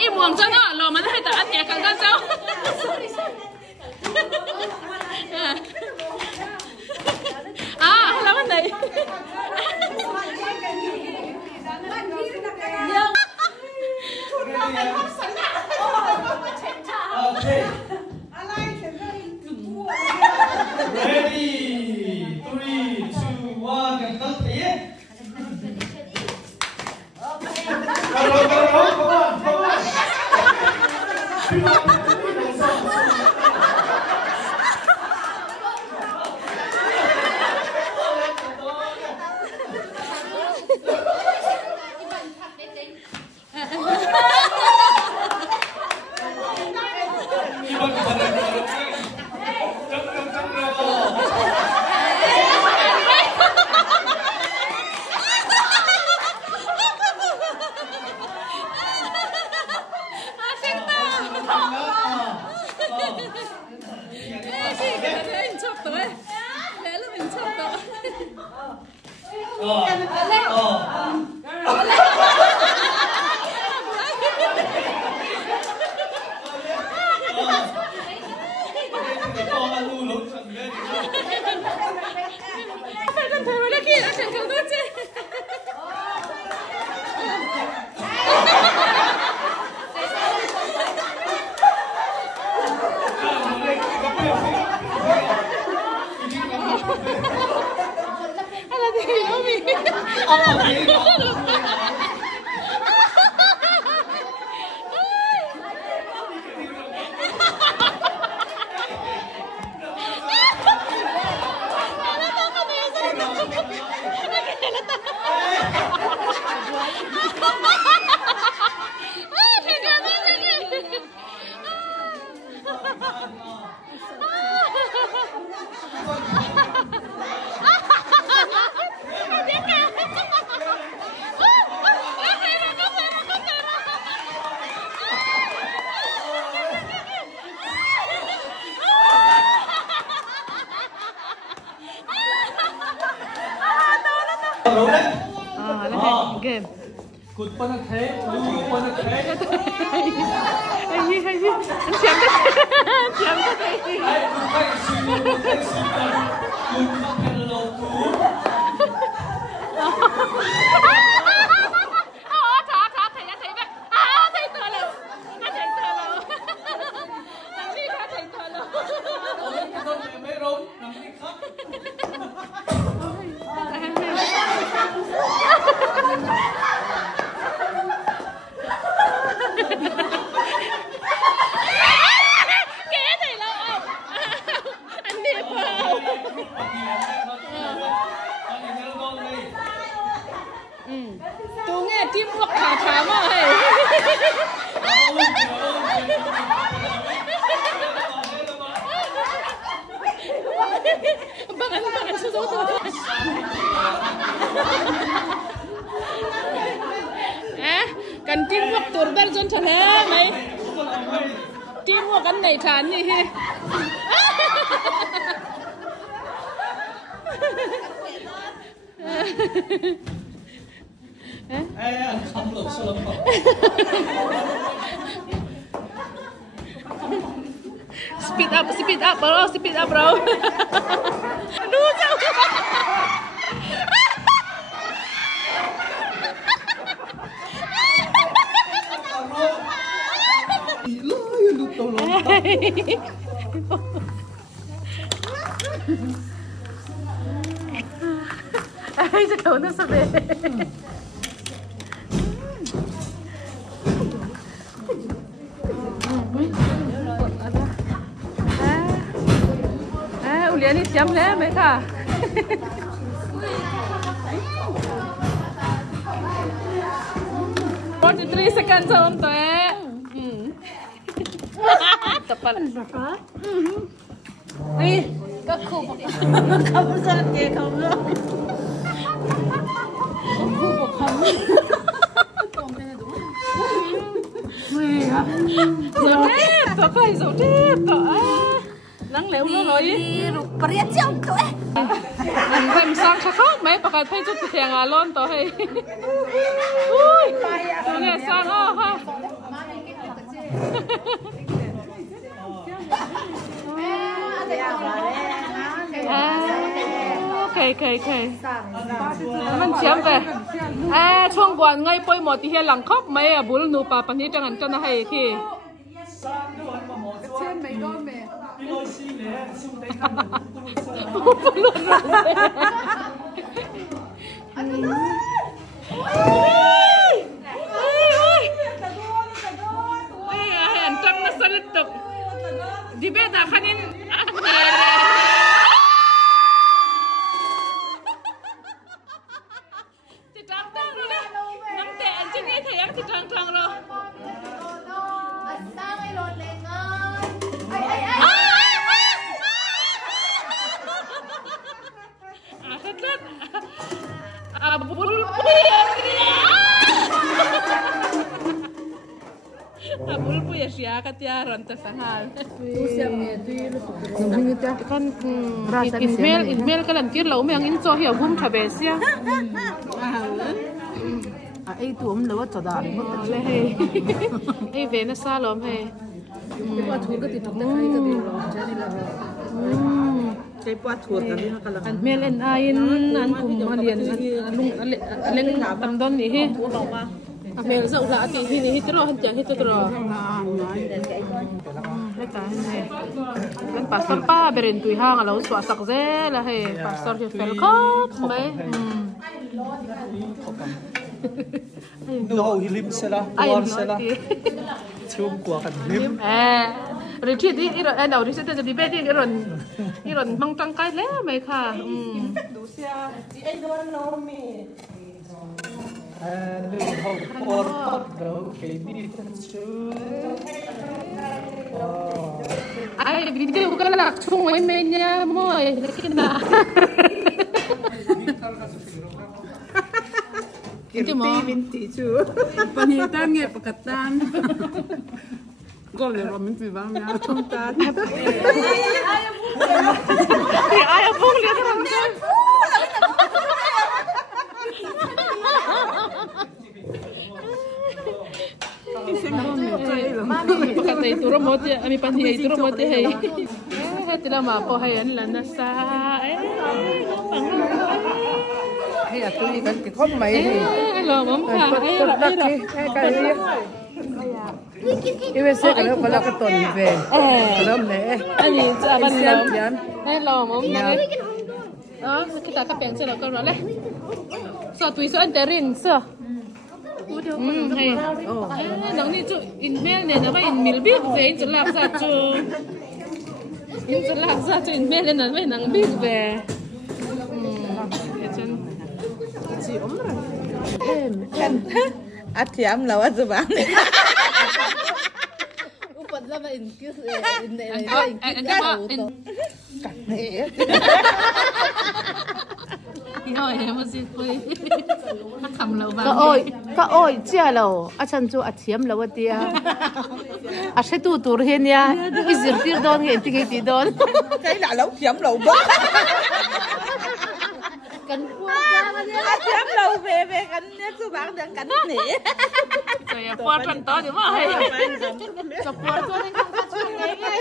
im buồn cho nó lò mà nó hay tự ăn nhẹ càng gan sao làm cái này Ready, 3, 2, 1, and cut the end. Come on. Game. Cụt con nó thế, lưu con nó thế. Hay anh chém cái gì? Ai cũng phải suy nghĩ, cụt nó thành lầu cũ. Tôi nghe tim hoặc thả mà hay. Bang số thôi. Cần tim hoặc tuột ra chân thật thế mày. Tim hoặc cái này thán gì he. Không được sao lắm. Speed up bro. Aduh, jauh. Ay, jauh na sabi. Ulian ni siam le, mereka. second zone to tepat. Các khu vực không ra kìa không luôn. Khu vực không. Rồi thế, tao phải rồi thế, tao nắng léo nó rồi. Bari chong to. Anh phải sang sao khác mấy, bác phải chút tiền à luôn tao hay. Ui, tao nghe sang ha. Okay. Mình chém về.ช่วงก่อนไงปอยหมดที่เฮียหลังคอกไม่บุลนูปาปันนี้จังหันจังให้ขี้เช่นไม่ก็แม่บุลนูเห็นจังมาสลิดตกดีเบตอะคันนี้Abul punya siapa tiaran tersangal. Kan Ismail kalian kira lau yang ini sohia gum tabes ya. Itu lawa toda. Vena salom he. Buat hurga tidak ada itu di jadi lah. Saya buat hurga ni nak kalah. Ismail en ain an kumalian leng tamdon ni he. Ismail zau lah ti ini hitro hanjang hitro. Kan pastor pa berentui hang lau suasak ze lah he. Pastor he felkop mai. No, hilim sila, kuar sila. Cium kuah kan hilim. Retreat ini đầu đi sẽ tới đi bên đi cái mong trăng cái lẽ mày khà. Ai đi cái cái lạc chung với mình nha, môi cái nào. Minti cu. Panitan nge pakatan. Kau lihat minti bang ya contan. Ayah pun lihat orang kan. Kata itu remote ya, kami pandai itu remote hai. Tidak mampu hai an lana sa. Hey, aku ni kan kau mai ni. Lo mampu. Ibu saya kalau balak keton be. Kalau ni. Ani saban lo mampu. Kita kapeng sih lo kau lah. So tuis so anterin so. Hay. Nang ni tu inmail ni nama inmail big be injelak satu. Injelak satu inmail ni nama nang big be. Si Omar. Kan. Atiam lawan tu bang. Upat lah bang inkis. Ka oi chia lo a chan chu a thiam lo atia a se tu tur hen ya i zir tir don nge ti don cái là lâu thiam lo ba kan a thiam lo về kan chu bang đang kan ni rồi po than to thì mà hay. Support cho nên không có chuyện này.